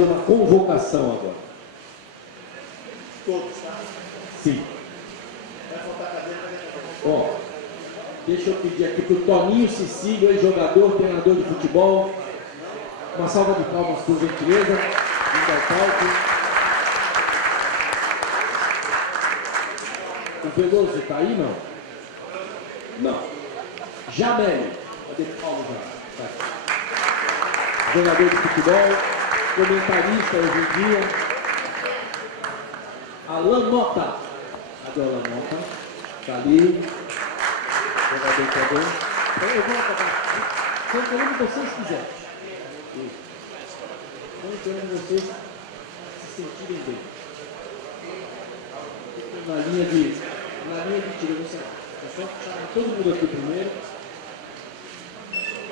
fazer uma convocação agora. Todos, tá? Sim. Vai faltar cadeira para dentro. Ó, deixa eu pedir aqui para o Toninho Cecílio, ex-jogador, treinador de futebol. Uma salva de palmas, por gentileza. Vindo ao palco. O Veloso está aí, não? Não. Jamel. Cadê o Paulo já? Tá aqui. Jogador de futebol, comentarista hoje em dia. Alan Mota. Cadê o Alan Mota? Está ali. Jogador também. Eu vou acabar. Quando vocês quiserem. Quando vocês se sentirem bem. Na linha de tiro, você chama todo mundo aqui primeiro.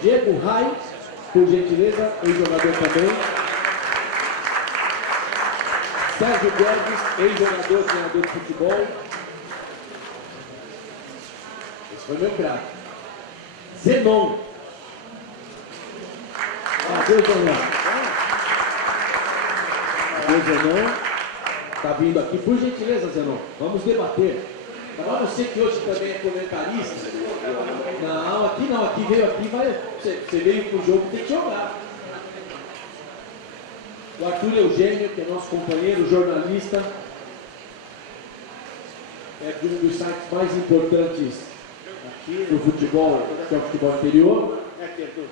Diego Rai, por gentileza, ex-jogador também. Sérgio Guedes, ex-jogador, treinador de futebol. Esse foi meu craque. Zenon. Adeus, Zenon. Adeus, Zenon. Está vindo aqui, por gentileza, Zenon. Vamos debater. Para você que hoje também é comentarista. Não, aqui veio aqui, você veio para o jogo, tem que jogar. O Arthur Eugênio, que é nosso companheiro, jornalista, é de um dos sites mais importantes aqui do futebol, que é o futebol interior. É aqui, Arthur.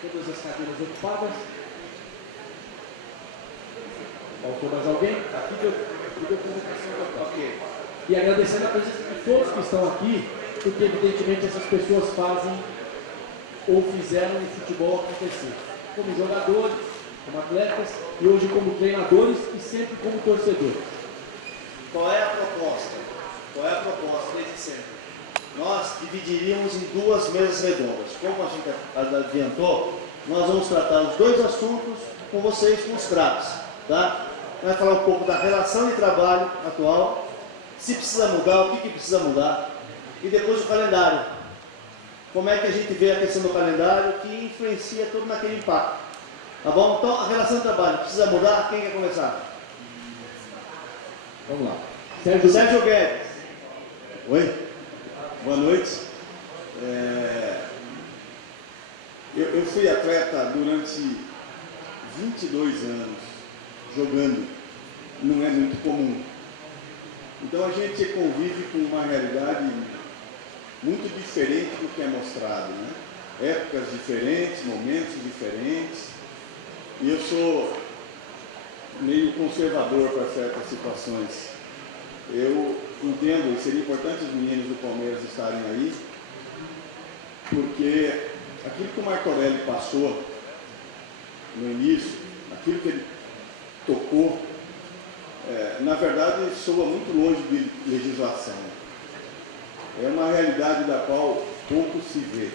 Todas as cadeiras ocupadas. Faltou mais alguém? Aqui deu comunicação total. Ok. E agradecendo a presença de todos que estão aqui, porque evidentemente essas pessoas fazem ou fizeram o futebol acontecer. Como jogadores, como atletas e hoje como treinadores e sempre como torcedores. Qual é a proposta? Qual é a proposta desde sempre? Nós dividiríamos em duas mesas redondas. Como a gente adiantou, nós vamos tratar os dois assuntos com vocês, com os craques. Tá? Vai falar um pouco da relação de trabalho atual, se precisa mudar, o que precisa mudar, e depois o calendário. Como é que a gente vê a questão do calendário que influencia tudo naquele impacto. Tá bom? Então, a relação de trabalho precisa mudar? Quem quer começar? Vamos lá. Sérgio Guedes. Oi, boa noite. Eu fui atleta durante 22 anos, jogando. Não é muito comum. Então a gente convive com uma realidade muito diferente do que é mostrado, né? Épocas diferentes, momentos diferentes. E eu sou meio conservador para certas situações. Eu entendo, e seria importante os meninos do Palmeiras estarem aí, porque aquilo que o Marco Aurélio passou no início, aquilo que ele tocou, na verdade soa muito longe de legislação. É uma realidade da qual pouco se vê.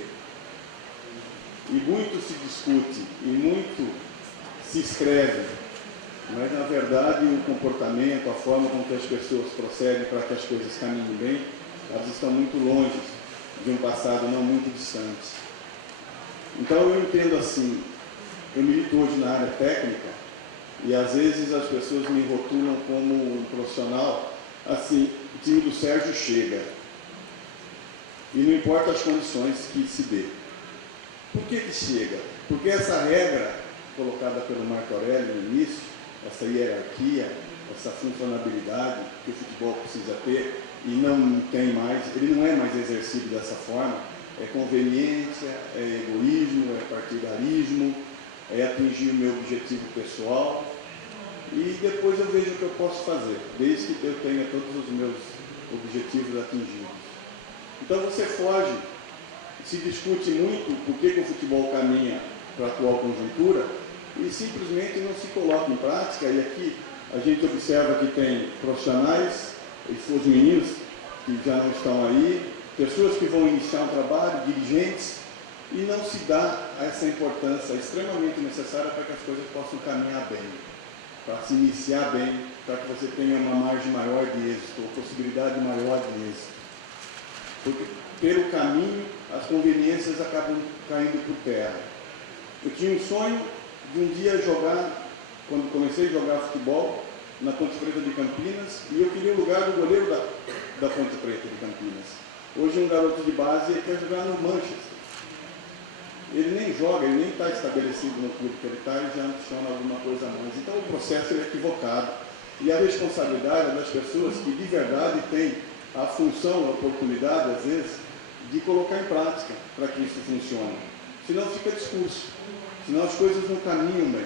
E muito se discute, e muito se escreve. Mas, na verdade, o comportamento, a forma como que as pessoas procedem para que as coisas caminhem bem, elas estão muito longe de um passado não muito distante. Então, eu entendo assim, eu milito hoje na área técnica, e às vezes as pessoas me rotulam como um profissional, assim, o time do Sérgio chega. E não importa as condições que se dê. Por que chega? Porque essa regra colocada pelo Marco Aurélio no início, essa hierarquia, essa funcionabilidade que o futebol precisa ter e não tem mais, ele não é mais exercido dessa forma, é conveniência, é egoísmo, é partidarismo, é atingir o meu objetivo pessoal e depois eu vejo o que eu posso fazer, desde que eu tenha todos os meus objetivos atingidos. Então você foge, se discute muito por que o futebol caminha para a atual conjuntura e simplesmente não se coloca em prática. E aqui a gente observa que tem profissionais, os meninos que já não estão aí, pessoas que vão iniciar um trabalho, dirigentes, e não se dá essa importância extremamente necessária para que as coisas possam caminhar bem, para se iniciar bem, para que você tenha uma margem maior de êxito, ou possibilidade maior de êxito. Porque pelo caminho as conveniências acabam caindo por terra. Eu tinha um sonho de um dia jogar, quando comecei a jogar futebol, na Ponte Preta de Campinas, e eu queria o lugar do goleiro da Ponte Preta de Campinas. Hoje um garoto de base quer jogar no Manchester. Ele nem joga, ele nem está estabelecido no clube que ele está e já ambiciona alguma coisa a mais. Então o processo é equivocado. E a responsabilidade das pessoas que de verdade têm a função, a oportunidade, às vezes, de colocar em prática para que isso funcione. Senão fica discurso, senão as coisas não caminham bem.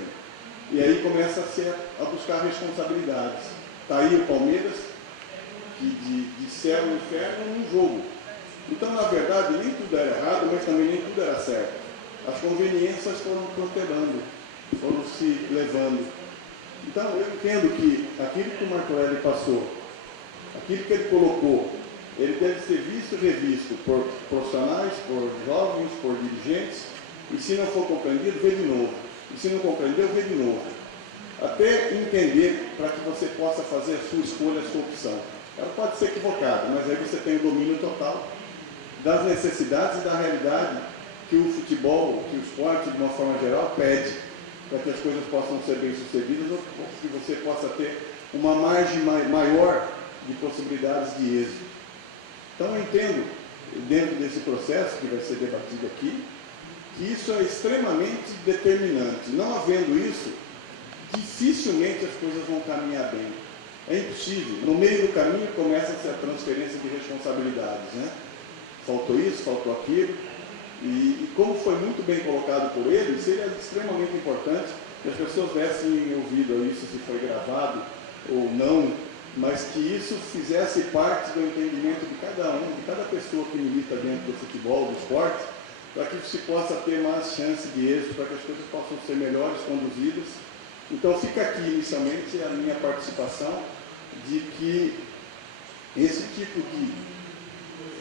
E aí começa a buscar responsabilidades. Está aí o Palmeiras, que de céu ao inferno num jogo. Então, na verdade, nem tudo era errado, mas também nem tudo era certo. As conveniências foram protelando, foram se levando. Então, eu entendo que aquilo que o Martorelli passou, aquilo que ele colocou, ele deve ser visto e revisto por profissionais, por jovens, por dirigentes, e se não for compreendido, vê de novo. E se não compreendeu, vê de novo. Até entender para que você possa fazer a sua escolha, a sua opção. Ela pode ser equivocada, mas aí você tem o domínio total das necessidades e da realidade que o futebol, que o esporte, de uma forma geral, pede para que as coisas possam ser bem-sucedidas ou que você possa ter uma margem maior de possibilidades de êxito. Então, eu entendo, dentro desse processo que vai ser debatido aqui, que isso é extremamente determinante. Não havendo isso, dificilmente as coisas vão caminhar bem. É impossível. No meio do caminho começa-se a transferência de responsabilidades, né? Faltou isso, faltou aquilo. E como foi muito bem colocado por ele, seria extremamente importante que as pessoas dessem ouvido a isso, se foi gravado ou não, mas que isso fizesse parte do entendimento de cada um, de cada pessoa que milita dentro do futebol, do esporte, para que se possa ter mais chance de êxito, para que as coisas possam ser melhores conduzidas. Então fica aqui inicialmente a minha participação de que esse tipo de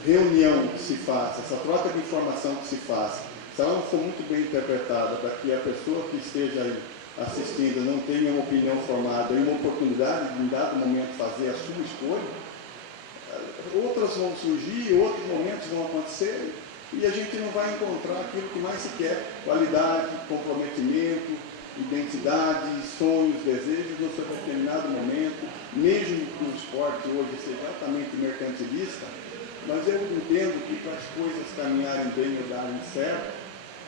reunião que se faça, essa troca de informação que se faça, se ela não for muito bem interpretada, para que a pessoa que esteja aí assistindo não tenha uma opinião formada e uma oportunidade de, em dado momento, fazer a sua escolha, outras vão surgir, outros momentos vão acontecer, e a gente não vai encontrar aquilo que mais se quer: qualidade, comprometimento, identidade, sonhos, desejos, no seu determinado momento, mesmo que o esporte hoje seja altamente mercantilista. Mas eu entendo que para as coisas caminharem bem e darem certo,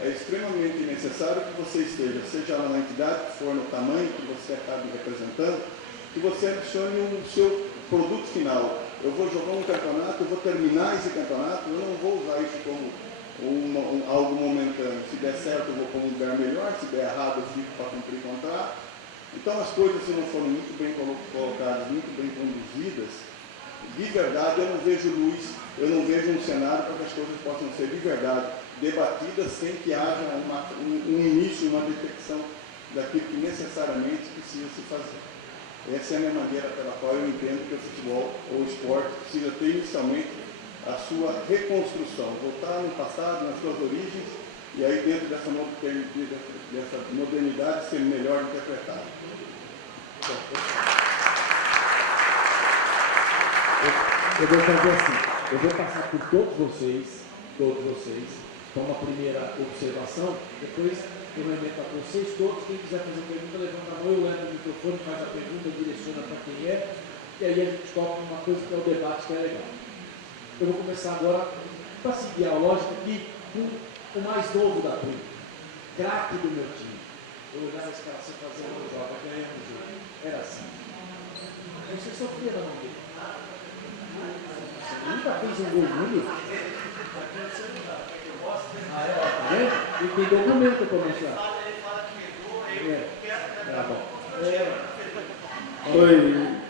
é extremamente necessário que você esteja, seja lá na entidade que for, no tamanho que você acabe representando, que você adicione o seu produto final. Eu vou jogar um campeonato, eu vou terminar esse campeonato, eu não vou usar isso como algo momentâneo. Se der certo, eu vou para um lugar melhor, se der errado, eu fico para cumprir o contrato. Então, as coisas, se não forem muito bem colocadas, muito bem conduzidas, de verdade, eu não vejo luz, eu não vejo um cenário para que as coisas possam ser de verdade debatidas sem que haja um início, uma detecção daquilo que necessariamente precisa se fazer. Essa é a minha maneira pela qual eu entendo que o futebol ou o esporte precisa ter inicialmente a sua reconstrução, voltar no passado, nas suas origens, e aí dentro dessa modernidade ser melhor interpretado. Eu vou fazer assim, eu vou passar por todos vocês, então uma primeira observação, depois eu remeto a vocês todos. Quem quiser fazer pergunta, levanta a mão, eu levo o microfone, faz a pergunta, direciona para quem é, e aí a gente toca uma coisa que é o debate, que é legal. Eu vou começar agora, para seguir a lógica aqui, com o mais novo da turma, craque do meu time. Eu olhava esse cara assim, fazendo um jogo, ganhando um jogo. Era assim. Você sofria na mão dele. Você nunca fez um gol único? Ah, é? Tá vendo? E tem documento para mostrar. Tá bom. Oi,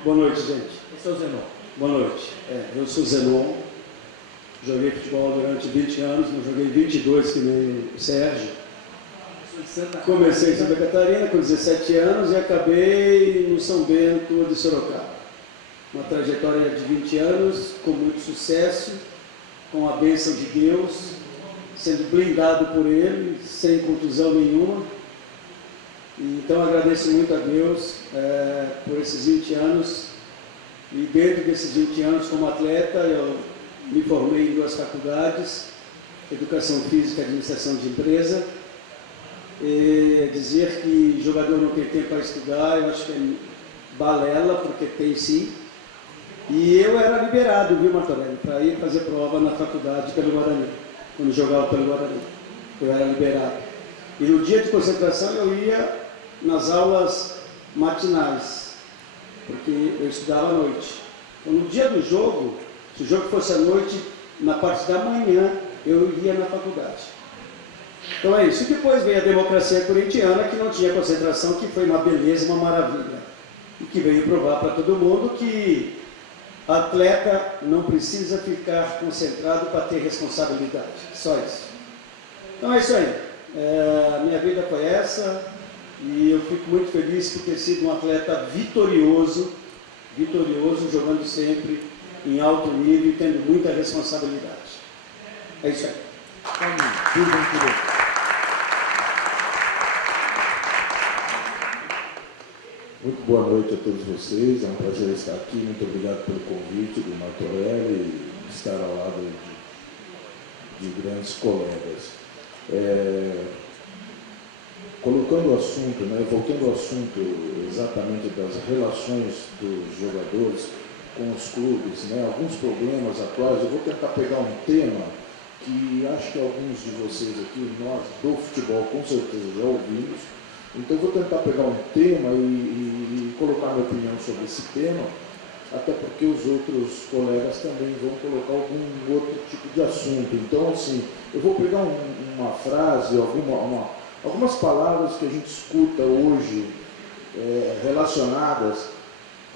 boa noite, gente. Esse é o Zenon. Boa noite. Eu sou Zenon, joguei futebol durante 20 anos, não joguei 22 que nem o Sérgio. Comecei em Santa Catarina com 17 anos e acabei no São Bento de Sorocaba. Uma trajetória de 20 anos, com muito sucesso, com a bênção de Deus, sendo blindado por Ele, sem contusão nenhuma. Então agradeço muito a Deus por esses 20 anos. E dentro desses 20 anos como atleta, eu me formei em 2 faculdades, Educação Física e Administração de Empresa. dizer que jogador não tem tempo para estudar, eu acho que é balela, porque tem sim. E eu era liberado, viu, Martorelli, para ir fazer prova na faculdade pelo Guarani, quando jogava pelo Guarani. Eu era liberado. E no dia de concentração eu ia nas aulas matinais, porque eu estudava à noite. Então, no dia do jogo, se o jogo fosse à noite, na parte da manhã, eu ia na faculdade. Então é isso. E depois veio a democracia corintiana, que não tinha concentração, que foi uma beleza, uma maravilha. E que veio provar para todo mundo que atleta não precisa ficar concentrado para ter responsabilidade. Só isso. Então é isso aí. A minha vida foi essa e eu fico muito feliz por ter sido um atleta vitorioso, jogando sempre em alto nível e tendo muita responsabilidade. É isso aí. Muito boa noite a todos vocês, é um prazer estar aqui, muito obrigado pelo convite do Martorelli e estar ao lado de grandes colegas. Colocando o assunto, voltando ao assunto exatamente das relações dos jogadores com os clubes, alguns problemas atuais, eu vou tentar pegar um tema que acho que alguns de vocês aqui, nós do futebol com certeza já ouvimos. Então, eu vou tentar pegar um tema e colocar minha opinião sobre esse tema, até porque os outros colegas também vão colocar algum outro tipo de assunto. Então, assim, eu vou pegar uma frase, algumas palavras que a gente escuta hoje relacionadas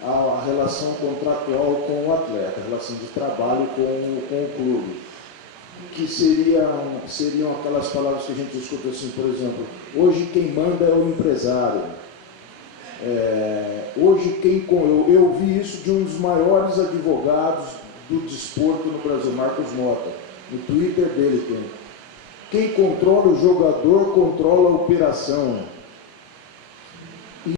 à relação contratual com o atleta, a relação de trabalho com o clube. Que seriam aquelas palavras que a gente escuta assim, por exemplo, hoje quem manda é o empresário. Hoje eu ouvi isso de um dos maiores advogados do desporto no Brasil, Marcos Mota. No Twitter dele tem. Quem controla o jogador controla a operação. E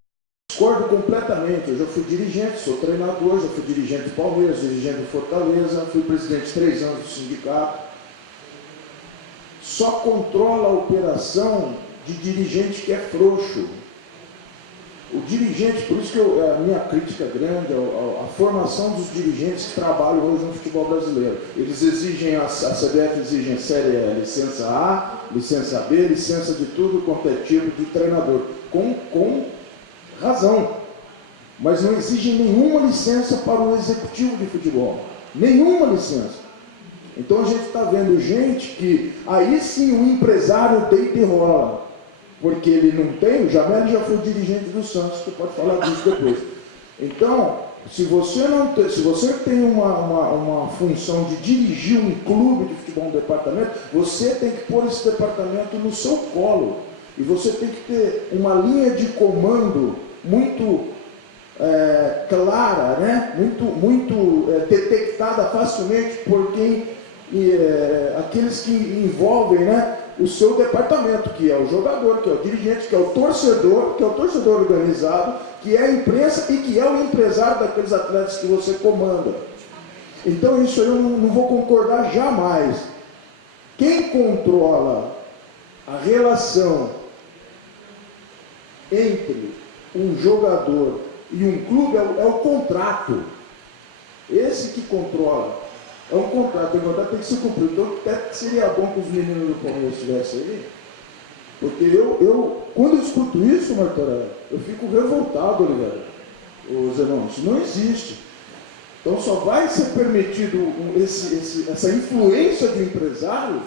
discordo completamente. Eu já fui dirigente, sou treinador, já fui dirigente do Palmeiras, dirigente do Fortaleza, fui presidente 3 anos do sindicato. Só controla a operação de dirigente que é frouxo. O dirigente, por isso que a minha crítica grande, a formação dos dirigentes que trabalham hoje no futebol brasileiro. Eles exigem, a CBF exige licença A, licença B, licença de tudo quanto é tipo de treinador. Com razão. Mas não exigem nenhuma licença para o executivo de futebol. Nenhuma licença. Então a gente está vendo gente que, aí sim o empresário deita e rola, porque ele não tem, o Jamel já foi dirigente do Santos, você pode falar disso depois. Então, se você tem uma função de dirigir um clube de futebol, um departamento, você tem que pôr esse departamento no seu colo, e você tem que ter uma linha de comando muito clara, muito detectada facilmente por quem aqueles que envolvem o seu departamento, que é o jogador, que é o dirigente, que é o torcedor organizado, que é a imprensa e que é o empresário daqueles atletas que você comanda. Então isso eu não vou concordar jamais. Quem controla a relação entre um jogador e um clube é o contrato. Esse que controla. É um contrato, o contrato tem que ser cumprido. Então, até seria bom que os meninos do Palmeiras estivessem aí, porque quando eu escuto isso, Martorelli, eu fico revoltado, Oliveira. Zenon, isso não existe. Então, só vai ser permitido essa influência do empresário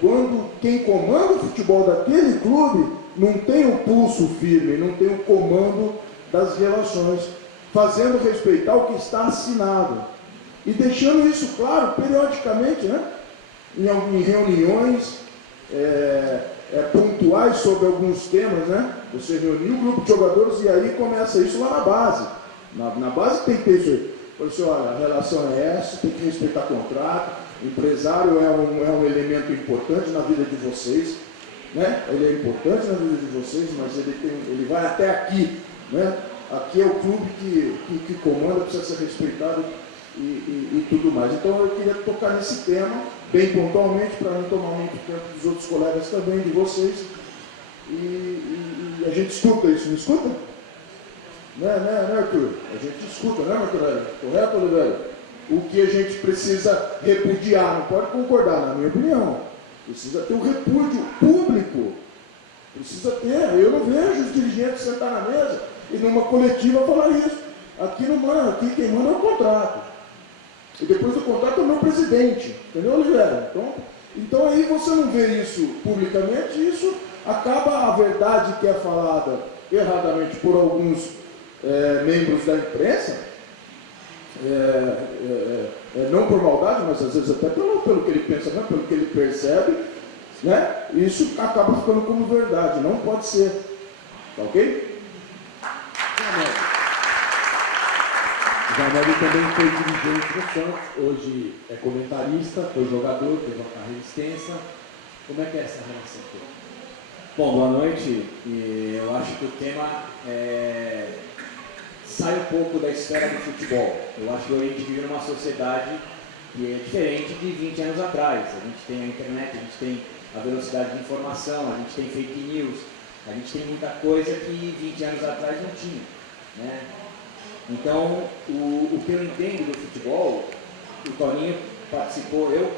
quando quem comanda o futebol daquele clube não tem o pulso firme, não tem o comando das relações, fazendo respeitar o que está assinado. E deixando isso claro, periodicamente, em reuniões pontuais sobre alguns temas, Você reuniu um grupo de jogadores e aí começa isso lá na base. Na base tem que ter isso aí. Por isso, olha, a relação é essa, tem que respeitar o contrato, o empresário é um elemento importante na vida de vocês, Ele é importante na vida de vocês, mas ele vai até aqui, Aqui é o clube que comanda, precisa ser respeitado e tudo mais. Então eu queria tocar nesse tema, bem pontualmente, para não tomar muito tempo dos outros colegas também, de vocês, e a gente escuta isso, não escuta? Né, Arthur? A gente escuta, né, Martorelli? Correto, Oliveira? O que a gente precisa repudiar, não pode concordar, na minha opinião. Precisa ter um repúdio público. Precisa ter. Eu não vejo os dirigentes sentar na mesa e numa coletiva falar isso. Aqui não manda, aqui quem manda é o contrato. E depois do contrato é o meu presidente. Entendeu, Oliveira? Então aí você não vê isso publicamente, isso acaba a verdade que é falada erradamente por alguns membros da imprensa, não por maldade, mas às vezes até pelo que ele pensa, né? Pelo que ele percebe, né? Isso acaba ficando como verdade, não pode ser. Tá ok? O Janelli também foi dirigente do Santos, hoje é comentarista, foi jogador, teve uma carreira extensa. Como é que é essa relação toda? Bom, boa noite. Eu acho que o tema sai um pouco da esfera do futebol. Eu acho que a gente vive numa sociedade que é diferente de 20 anos atrás. A gente tem a internet, a gente tem a velocidade de informação, a gente tem fake news, a gente tem muita coisa que 20 anos atrás não tinha, né? Então, o que eu entendo do futebol, o Toninho participou, eu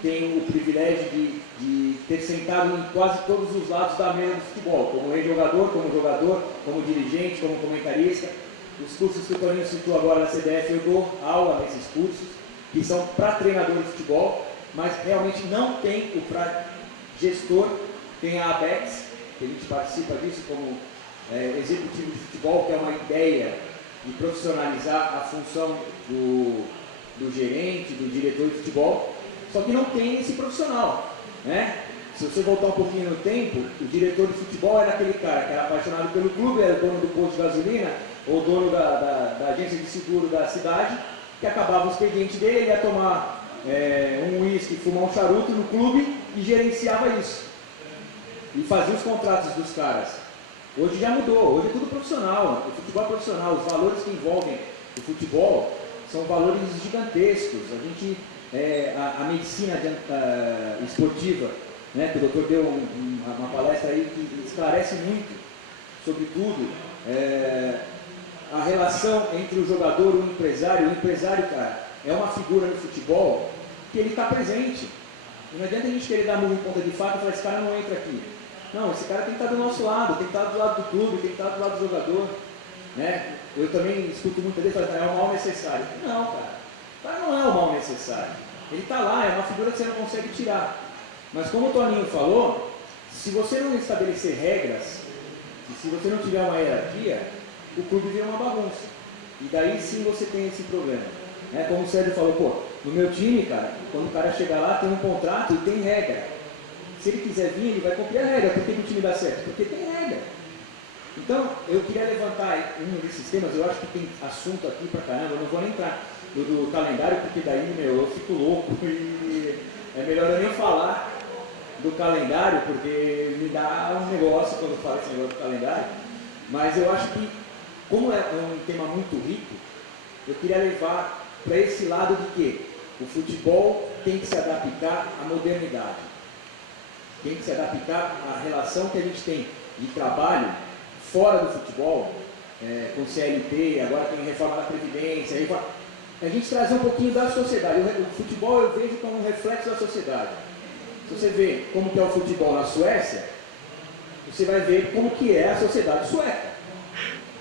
tenho o privilégio de ter sentado em quase todos os lados da mesa do futebol, como ex-jogador, como dirigente, como comentarista. Os cursos que o Toninho citou agora na CBF, eu dou aula nesses cursos, que são para treinador de futebol, mas realmente não tem o para gestor, tem a ABEX, que a gente participa disso como executivo de futebol, que é uma ideia de profissionalizar a função do gerente, do diretor de futebol, só que não tem esse profissional, né? Se você voltar um pouquinho no tempo, o diretor de futebol era aquele cara que era apaixonado pelo clube, era o dono do posto de gasolina, ou dono da agência de seguro da cidade, que acabava o expediente dele, ia tomar um uísque, fumar um charuto no clube e gerenciava isso. E fazia os contratos dos caras. Hoje já mudou, hoje é tudo profissional, o futebol é profissional, os valores que envolvem o futebol são valores gigantescos. A gente, a medicina esportiva, né, que o doutor deu uma palestra aí que esclarece muito sobre tudo, a relação entre o jogador e o empresário, cara, é uma figura no futebol que ele está presente. Não adianta a gente querer dar murro em ponta de faca e falar, esse cara não entra aqui. Não, esse cara tem que estar do nosso lado, tem que estar do lado do clube, tem que estar do lado do jogador, né? Eu também escuto muita vez falar, é o mal necessário. Não, cara, o cara não é o mal necessário. Ele está lá, é uma figura que você não consegue tirar. Mas como o Toninho falou, se você não estabelecer regras, e se você não tiver uma hierarquia, o clube vira uma bagunça. E daí sim você tem esse problema. Né? Como o Sérgio falou, pô, no meu time, cara, quando o cara chega lá, tem um contrato e tem regra. Se ele quiser vir, ele vai cumprir a regra. Por que o time dá certo? Porque tem regra. Então, eu queria levantar um desses temas, eu acho que tem assunto aqui pra caramba, eu não vou nem entrar do calendário, porque daí, eu fico louco e é melhor eu nem falar do calendário, porque me dá um negócio quando eu falo esse negócio do calendário. Mas eu acho que, como é um tema muito rico, eu queria levar para esse lado de que o futebol tem que se adaptar à modernidade. Tem que se adaptar à relação que a gente tem de trabalho fora do futebol, com CLT, agora tem reforma da Previdência, a gente trazer um pouquinho da sociedade. O futebol eu vejo como um reflexo da sociedade. Se você vê como que é o futebol na Suécia, você vai ver como que é a sociedade sueca.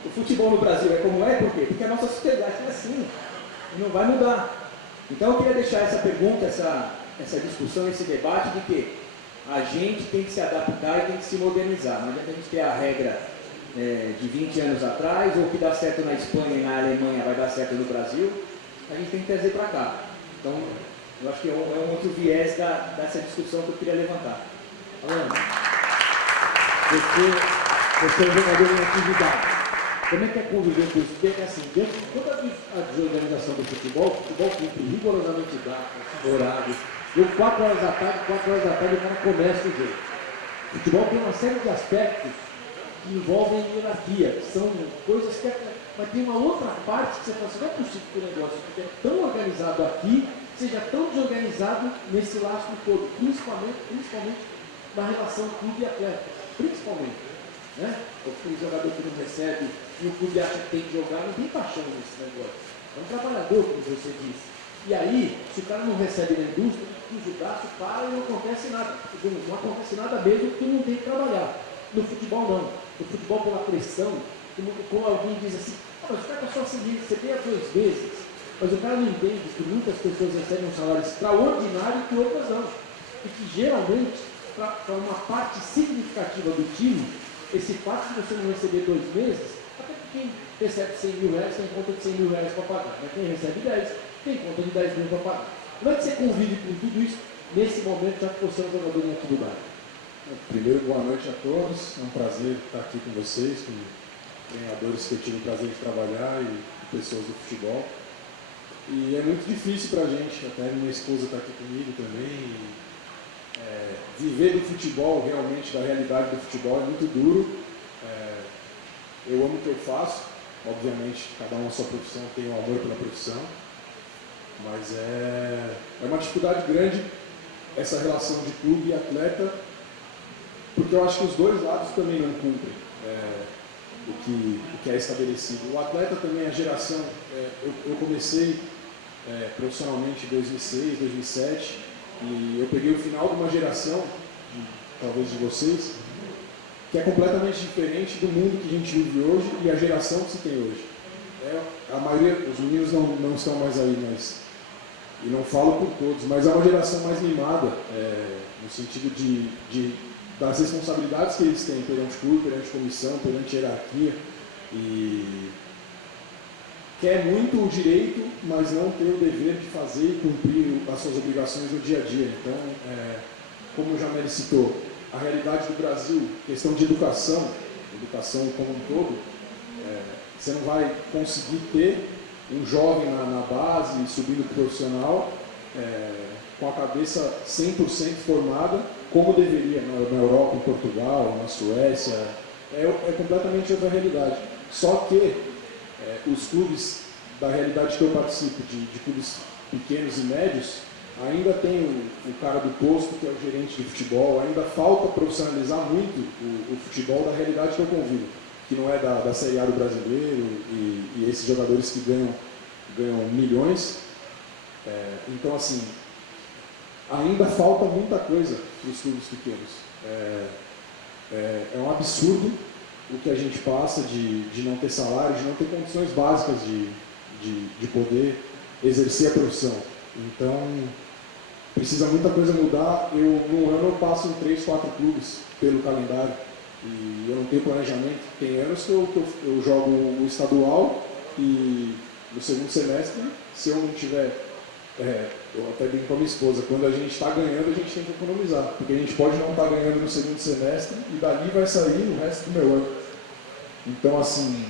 O futebol no Brasil é como é, por quê? Porque a nossa sociedade é assim, e não vai mudar. Então eu queria deixar essa pergunta, essa discussão, esse debate de que a gente tem que se adaptar e tem que se modernizar. Não adianta a gente ter a regra de 20 anos atrás, ou que dá certo na Espanha e na Alemanha vai dar certo no Brasil, a gente tem que trazer para cá. Então, eu acho que é um outro viés dessa discussão que eu queria levantar. Alana, você é um jogador em atividade. Como é que é conviver com isso? Porque, assim, dentro de toda a desorganização do futebol, o futebol cumpre rigorosamente horários. Eu, 4 horas da tarde, o cara começa o jogo. O futebol tem uma série de aspectos que envolvem hierarquia, que são coisas que... Mas tem uma outra parte que você fala assim, não é possível que o negócio que é tão organizado aqui, seja tão desorganizado nesse laço todo, principalmente na relação clube e atleta. principalmente. Né? O jogador que não recebe e o clube acha que tem que jogar, não tem paixão nesse negócio. É um trabalhador, como você disse. E aí, se o cara não recebe na indústria, cruza o braço, para e não acontece nada. Não acontece nada mesmo porque não tem que trabalhar. No futebol, não. No futebol, pela pressão, como alguém diz assim, mas o cara só se receber há 2 meses. Mas o cara não entende que muitas pessoas recebem um salário extraordinário e outras não. E que geralmente, para uma parte significativa do time, esse fato de você não receber 2 meses, até que quem recebe 100 mil reais tem conta de 100 mil reais para pagar. Mas quem recebe 10, tem conta de 10 mil para pagar. Como é que você convive com tudo isso nesse momento, já que você é um jogador em atividade? Primeiro, boa noite a todos. É um prazer estar aqui com vocês, com treinadores que eu tive o prazer de trabalhar e pessoas do futebol. E é muito difícil para a gente, até minha esposa está aqui comigo também. Viver do futebol, realmente, da realidade do futebol é muito duro. Eu amo o que eu faço, obviamente, cada um a sua profissão, tem um amor pela profissão, mas é uma dificuldade grande essa relação de clube e atleta, porque eu acho que os dois lados também não cumprem o que é estabelecido. O atleta também, a geração, eu comecei profissionalmente em 2006, 2007, e eu peguei o final de uma geração, talvez de vocês, que é completamente diferente do mundo que a gente vive hoje e a geração que se tem hoje. A maioria, os meninos não estão mais aí, e não falo por todos, mas é uma geração mais mimada, no sentido das responsabilidades que eles têm perante o clube, perante a comissão, perante a hierarquia, e quer muito o direito, mas não tem o dever de fazer e cumprir as suas obrigações no dia a dia. Então, como o Jamel citou, a realidade do Brasil, questão de educação como um todo, você não vai conseguir ter um jovem na base, subindo para o profissional, com a cabeça 100% formada, como deveria na Europa, em Portugal, na Suécia. É completamente outra realidade. Só que os clubes da realidade que eu participo, de clubes pequenos e médios, ainda tem o cara do posto, que é o gerente de futebol, ainda falta profissionalizar muito o futebol da realidade que eu convivo, que não é da Série A do brasileiro e esses jogadores que ganham milhões. Então, assim, ainda falta muita coisa para os clubes pequenos. É um absurdo o que a gente passa de não ter salário, de não ter condições básicas de poder exercer a profissão. Então, precisa muita coisa mudar. No ano eu passo em 3, 4 clubes pelo calendário e eu não tenho planejamento. Tem anos que eu jogo o estadual e no segundo semestre, se eu não tiver, eu até brinco com a minha esposa, quando a gente está ganhando, a gente tem que economizar, porque a gente pode não estar ganhando no segundo semestre e dali vai sair o resto do meu ano. Então, assim,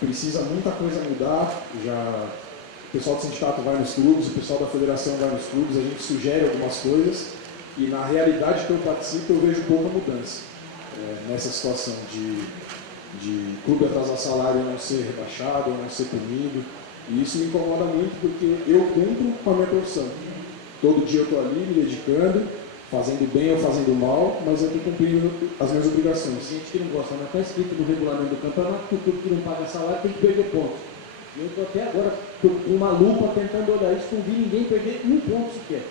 precisa muita coisa mudar. O pessoal do sindicato vai nos clubes, o pessoal da federação vai nos clubes, a gente sugere algumas coisas e na realidade que eu participo eu vejo pouca mudança nessa situação de clube atrasar salário e não ser rebaixado, ou não ser punido. E isso me incomoda muito porque eu cumpro com a minha profissão. Todo dia eu estou ali me dedicando, fazendo bem ou fazendo mal, mas eu estou cumprindo as minhas obrigações. Gente que não gosta, mas está escrito no regulamento do campeonato que o clube que não paga salário tem que perder pontos. Eu estou até agora com uma lupa tentando olhar isso, não vi ninguém perder um ponto sequer.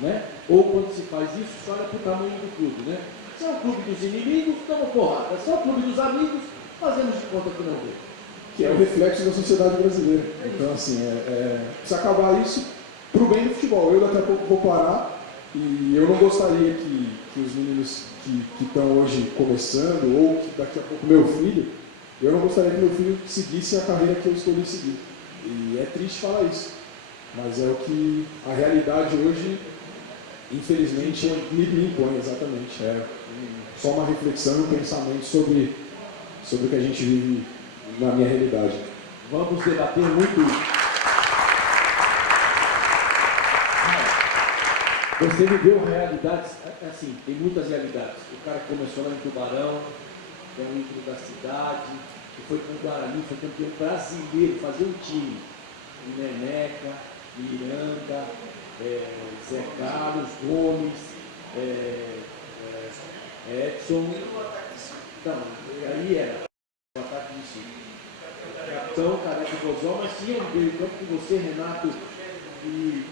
Né? Ou quando se faz isso, só olha para o tamanho do clube. Né? Se é o clube dos inimigos, toma porrada. Se é o clube dos amigos, fazemos de conta que não vê. Que é o reflexo da sociedade brasileira. Então, assim, precisa acabar isso para o bem do futebol. Eu daqui a pouco vou parar e eu não gostaria que os meninos que estão hoje começando, ou que daqui a pouco meu filho, eu não gostaria que meu filho seguisse a carreira que eu escolhi seguir. E é triste falar isso, mas é o que a realidade hoje, infelizmente, me impõe, exatamente. Só uma reflexão e um pensamento sobre o que a gente vive na minha realidade. Vamos debater muito isso. Você viveu realidades, assim, tem muitas realidades. O cara que começou lá em Tubarão, que é um ídolo da cidade, que foi com o Guarani, foi campeão brasileiro, fazia um time. Neneca, Miranda, Zé Carlos, Gomes, Edson. Não, aí era o ataque de cima. Capitão, Careca e Bozó, mas tinha um meio campo com você, Renato e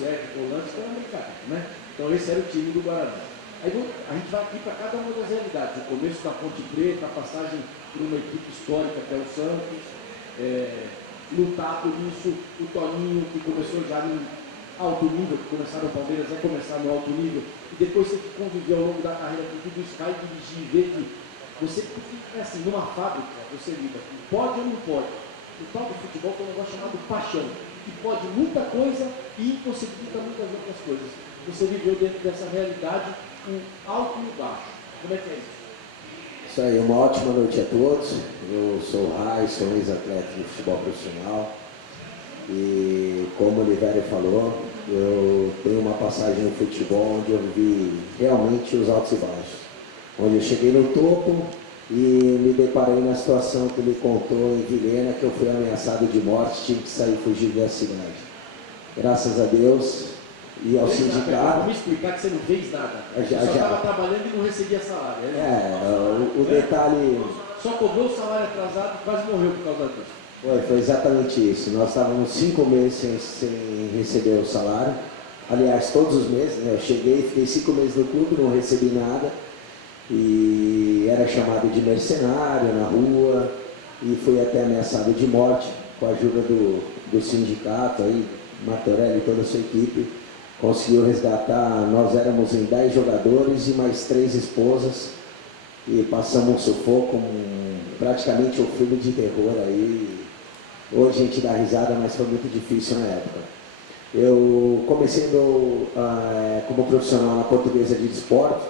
Zé de volantes, que era americano, né? Então esse era o time do Guarani. Aí a gente vai aqui para cada uma das realidades. O começo da Ponte Preta, a passagem por uma equipe histórica que é o Santos, lutar por isso, o Toninho, que começou já em alto nível, que começaram no Palmeiras, vai começar no alto nível, e depois você que conviveu ao longo da carreira com tudo isso, vai dirigir e ver que você fica assim, numa fábrica, você lida, pode ou não pode. O tal do futebol tem um negócio chamado paixão, que pode muita coisa e impossibilita muitas outras coisas. Você viveu dentro dessa realidade o alto e o baixo. Como é que é isso? Isso aí, uma ótima noite a todos. Eu sou o Rai, sou ex-atleta de futebol profissional e, como o Oliveira falou, eu tenho uma passagem no futebol onde eu vi realmente os altos e baixos, onde eu cheguei no topo e me deparei na situação que ele contou em Vilhena, que eu fui ameaçado de morte, tive que sair fugir da cidade. Graças a Deus e ao sindicato. Vamos explicar que você não fez nada. Você só estava trabalhando e não recebia salário. O detalhe. Só cobrou o salário atrasado e quase morreu por causa disso. Foi exatamente isso. Nós estávamos 5 meses sem receber o salário. Aliás, todos os meses, né? Eu cheguei, fiquei 5 meses no clube, não recebi nada. E era chamado de mercenário na rua e fui até ameaçado de morte com a ajuda do sindicato aí, Martorelli e toda a sua equipe. Conseguiu resgatar, nós éramos em 10 jogadores e mais 3 esposas e passamos um sufoco, praticamente um filme de terror aí. Hoje a gente dá risada, mas foi muito difícil na época. Eu comecei como profissional na Portuguesa de Desporto,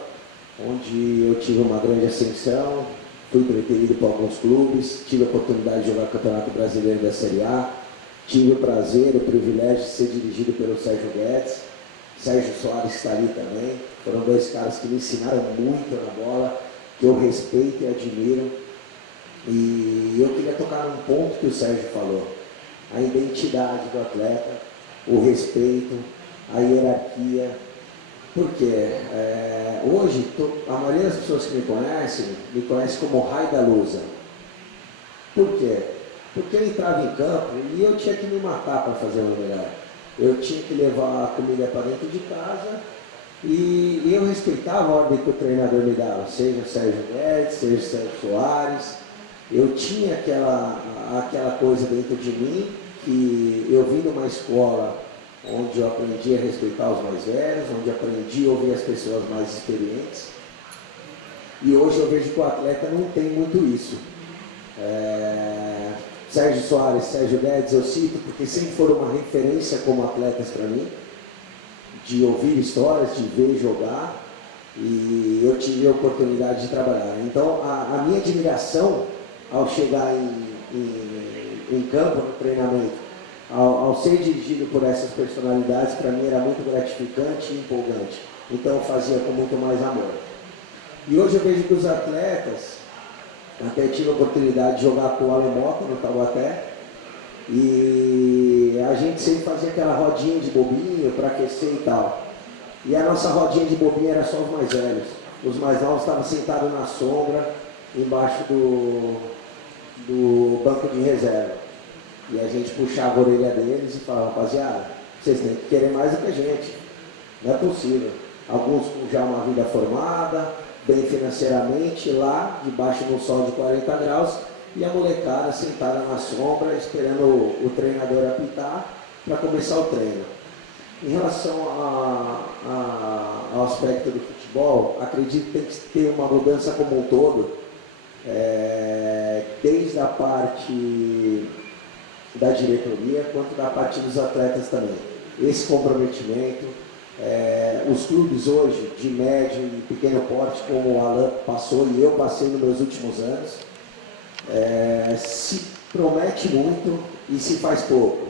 onde eu tive uma grande ascensão, fui preterido por alguns clubes, tive a oportunidade de jogar o Campeonato Brasileiro da Série A, tive o prazer, o privilégio de ser dirigido pelo Sérgio Guedes. Sérgio Soares está ali também. Foram 2 caras que me ensinaram muito na bola, que eu respeito e admiro. E eu queria tocar num ponto que o Sérgio falou: a identidade do atleta, o respeito, a hierarquia. Por quê? Hoje, a maioria das pessoas que me conhece como Rai da Lusa. Por quê? Porque eu entrava em campo e eu tinha que me matar para fazer o meu melhor. Eu tinha que levar a comida para dentro de casa e eu respeitava a ordem que o treinador me dava, seja o Sérgio Guedes, seja o Sérgio Soares. Eu tinha aquela coisa dentro de mim, que eu vim de uma escola onde eu aprendi a respeitar os mais velhos, onde aprendi a ouvir as pessoas mais experientes. E hoje eu vejo que o atleta não tem muito isso. Sérgio Soares, Sérgio Guedes, eu cito porque sempre foram uma referência como atletas para mim, de ouvir histórias, de ver jogar, e eu tive a oportunidade de trabalhar. Então, a minha admiração ao chegar em campo, no treinamento, ao ser dirigido por essas personalidades, para mim era muito gratificante e empolgante. Então, eu fazia com muito mais amor. E hoje eu vejo que os atletas, até tive a oportunidade de jogar com o Alemota no Taubaté, e a gente sempre fazia aquela rodinha de bobinho para aquecer e tal. E a nossa rodinha de bobinho era só os mais velhos. Os mais novos estavam sentados na sombra, embaixo do banco de reserva. E a gente puxava a orelha deles e falava: rapaziada, vocês têm que querer mais do que a gente. Não é possível. Alguns com já uma vida formada, bem financeiramente, lá debaixo do sol de 40 graus, e a molecada sentada na sombra, esperando o treinador apitar para começar o treino. Em relação ao aspecto do futebol, acredito que tem que ter uma mudança como um todo, desde a parte da diretoria, quanto da parte dos atletas também. Esse comprometimento, os clubes hoje, de médio e pequeno porte, como o Alan passou e eu passei nos meus últimos anos, se promete muito e se faz pouco.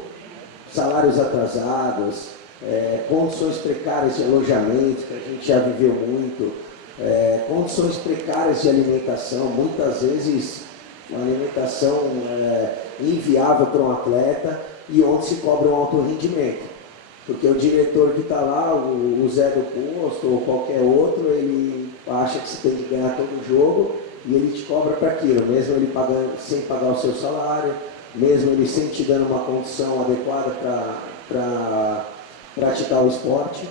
Salários atrasados, condições precárias de alojamento, que a gente já viveu muito, condições precárias de alimentação, muitas vezes uma alimentação inviável para um atleta e onde se cobra um alto rendimento. Porque o diretor que está lá, o Zé do Posto ou qualquer outro, ele acha que você tem que ganhar todo o jogo e ele te cobra para aquilo, mesmo ele pagando, sem pagar o seu salário, mesmo ele sem te dando uma condição adequada para praticar o esporte,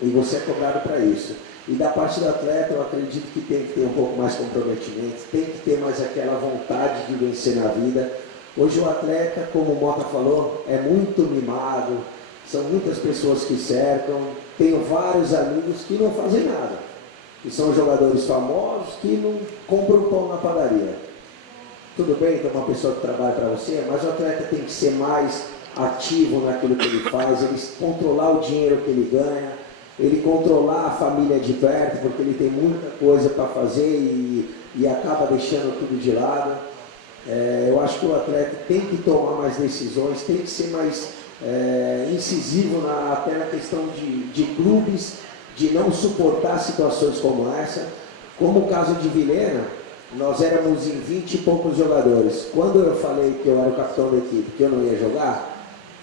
e você é cobrado para isso. E da parte do atleta, eu acredito que tem que ter um pouco mais comprometimento, tem que ter mais aquela vontade de vencer na vida. Hoje o atleta, como o Mota falou, é muito mimado, são muitas pessoas que cercam, tenho vários amigos que não fazem nada, que são jogadores famosos que não compram pão na padaria. Tudo bem, tem uma pessoa que trabalha para você, mas o atleta tem que ser mais ativo naquilo que ele faz, ele controlar o dinheiro que ele ganha, ele controlar a família de perto, porque ele tem muita coisa para fazer e acaba deixando tudo de lado. Eu acho que o atleta tem que tomar mais decisões, tem que ser mais incisivo até na questão de clubes, de não suportar situações como essa. Como o caso de Vilhena, nós éramos em 20 e poucos jogadores. Quando eu falei que eu era o capitão da equipe, que eu não ia jogar,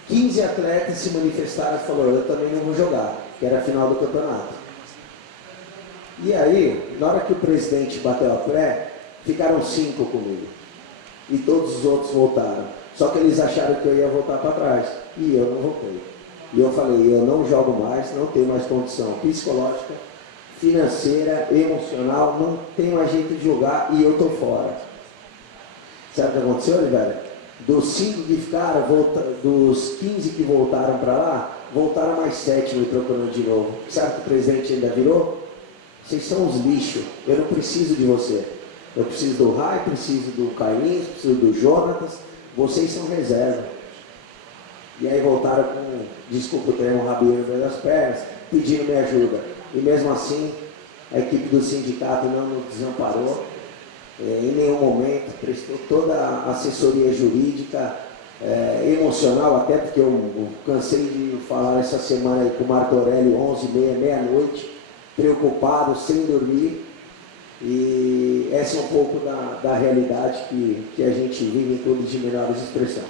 15 atletas se manifestaram e falaram, eu também não vou jogar, que era a final do campeonato. E aí, na hora que o presidente bateu a pré, ficaram 5 comigo. E todos os outros voltaram. Só que eles acharam que eu ia voltar para trás. E eu não voltei. E eu falei, eu não jogo mais, não tenho mais condição psicológica, financeira, emocional, não tenho mais jeito de jogar e eu estou fora. Sabe o que aconteceu, Oliveira? Dos 5 que ficaram, dos 15 que voltaram para lá, voltaram mais 7 me procurando de novo. Sabe o que o presidente ainda virou? Vocês são os lixos, eu não preciso de você. Eu preciso do Rai, preciso do Carlinhos, preciso do Jonatas, vocês são reserva. E aí voltaram com, desculpa o termo, rabinho no meio das pernas, pedindo minha ajuda. E mesmo assim, a equipe do sindicato não nos desamparou, em nenhum momento, prestou toda a assessoria jurídica, emocional, até porque eu cansei de falar essa semana aí com o Martorelli, 11h30, meia-noite, preocupado, sem dormir. E essa é um pouco da realidade que a gente vive em clubes de menores expressão.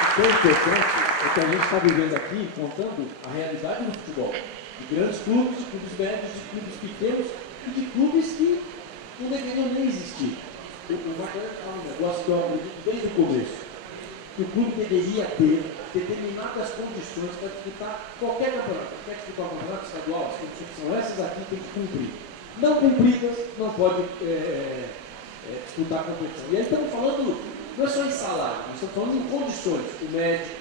O que é importante é que a gente está vivendo aqui contando a realidade do futebol. De grandes clubes, de clubes médios, de clubes pequenos e de clubes que não deveriam nem existir. O Marcelo fala um negócio que eu acredito desde o começo. Que o clube deveria ter determinadas condições para disputar qualquer campeonato. Quer disputar um campeonato estadual, as condições são essas aqui, tem que cumprir. Não cumpridas, não pode disputar a competição. E aí estamos falando, não é só em salário, nós estamos falando em condições. O médico,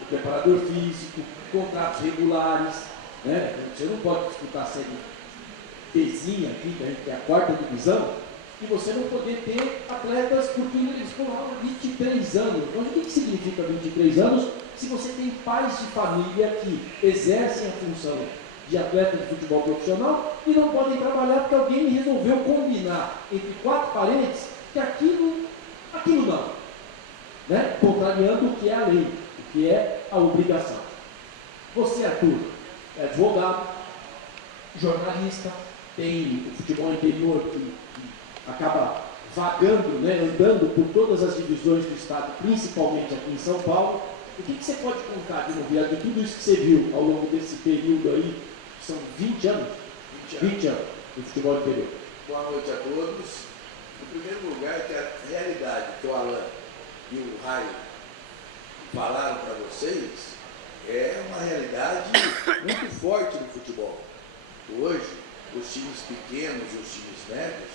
o preparador físico, contratos regulares, né? Você não pode disputar a série Bzinha aqui, que é a 4ª divisão, e você não poder ter atletas porque eles foram 23 anos. Mas o que significa 23 anos se você tem pais de família que exercem a função de atleta de futebol profissional e não podem trabalhar porque alguém resolveu combinar entre 4 paredes que aquilo não, né? Contrariando o que é a lei, o que é a obrigação. Você, Arthur, é advogado, jornalista, tem o futebol interior que acaba vagando, né, andando por todas as divisões do estado, principalmente aqui em São Paulo. O que você pode contar de novidade de tudo isso que você viu ao longo desse período aí? São 20 anos? 20 anos do futebol interior. Boa noite a todos. Em primeiro lugar, que a realidade que o Alan e o Rai falaram para vocês é uma realidade muito forte no futebol. Hoje, os times pequenos e os times médios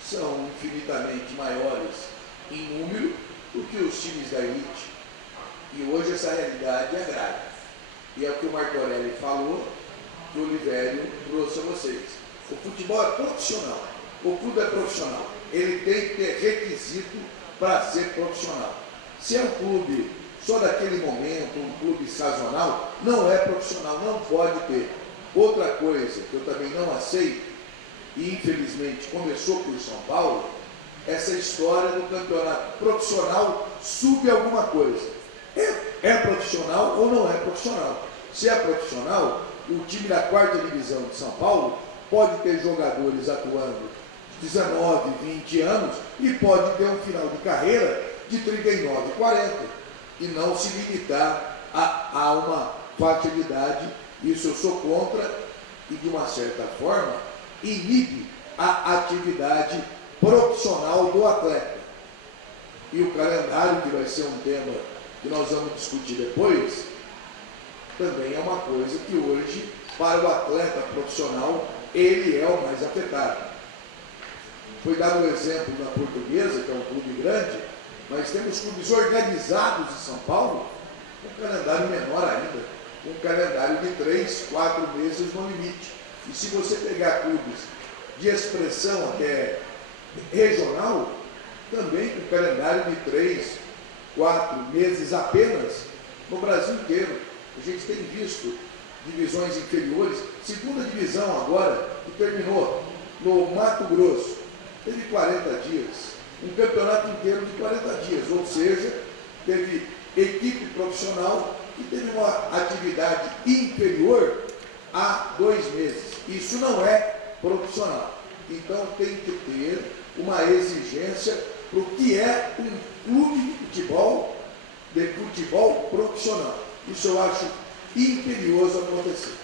são infinitamente maiores em número do que os times da elite. E hoje essa realidade é grave. E é o que o Martorelli falou, que o Olivério trouxe a vocês. O futebol é profissional. O clube é profissional. Ele tem que ter requisito para ser profissional. Se é um clube só daquele momento, um clube sazonal, não é profissional, não pode ter. Outra coisa que eu também não aceito, e infelizmente começou por São Paulo, essa história do campeonato profissional sub alguma coisa. É profissional ou não é profissional? Se é profissional, o time da 4ª divisão de São Paulo pode ter jogadores atuando 19, 20 anos e pode ter um final de carreira de 39, 40. e não se limitar a uma faixa de idade. Isso eu sou contra e, de uma certa forma, inibe a atividade profissional do atleta. E o calendário, que vai ser um tema que nós vamos discutir depois, também é uma coisa que hoje, para o atleta profissional, ele é o mais afetado. Foi dado um exemplo na Portuguesa, que é um clube grande, mas temos clubes organizados em São Paulo, com um calendário menor ainda, um calendário de 3, 4 meses no limite. E se você pegar clubes de expressão até regional, também com calendário de 3, 4 meses apenas, no Brasil inteiro. A gente tem visto divisões inferiores, segunda divisão agora, que terminou no Mato Grosso, teve 40 dias, um campeonato inteiro de 40 dias, ou seja, teve equipe profissional que teve uma atividade inferior a 2 meses. Isso não é profissional. Então tem que ter uma exigência para o que é um clube de futebol profissional. Isso eu acho imperioso acontecer.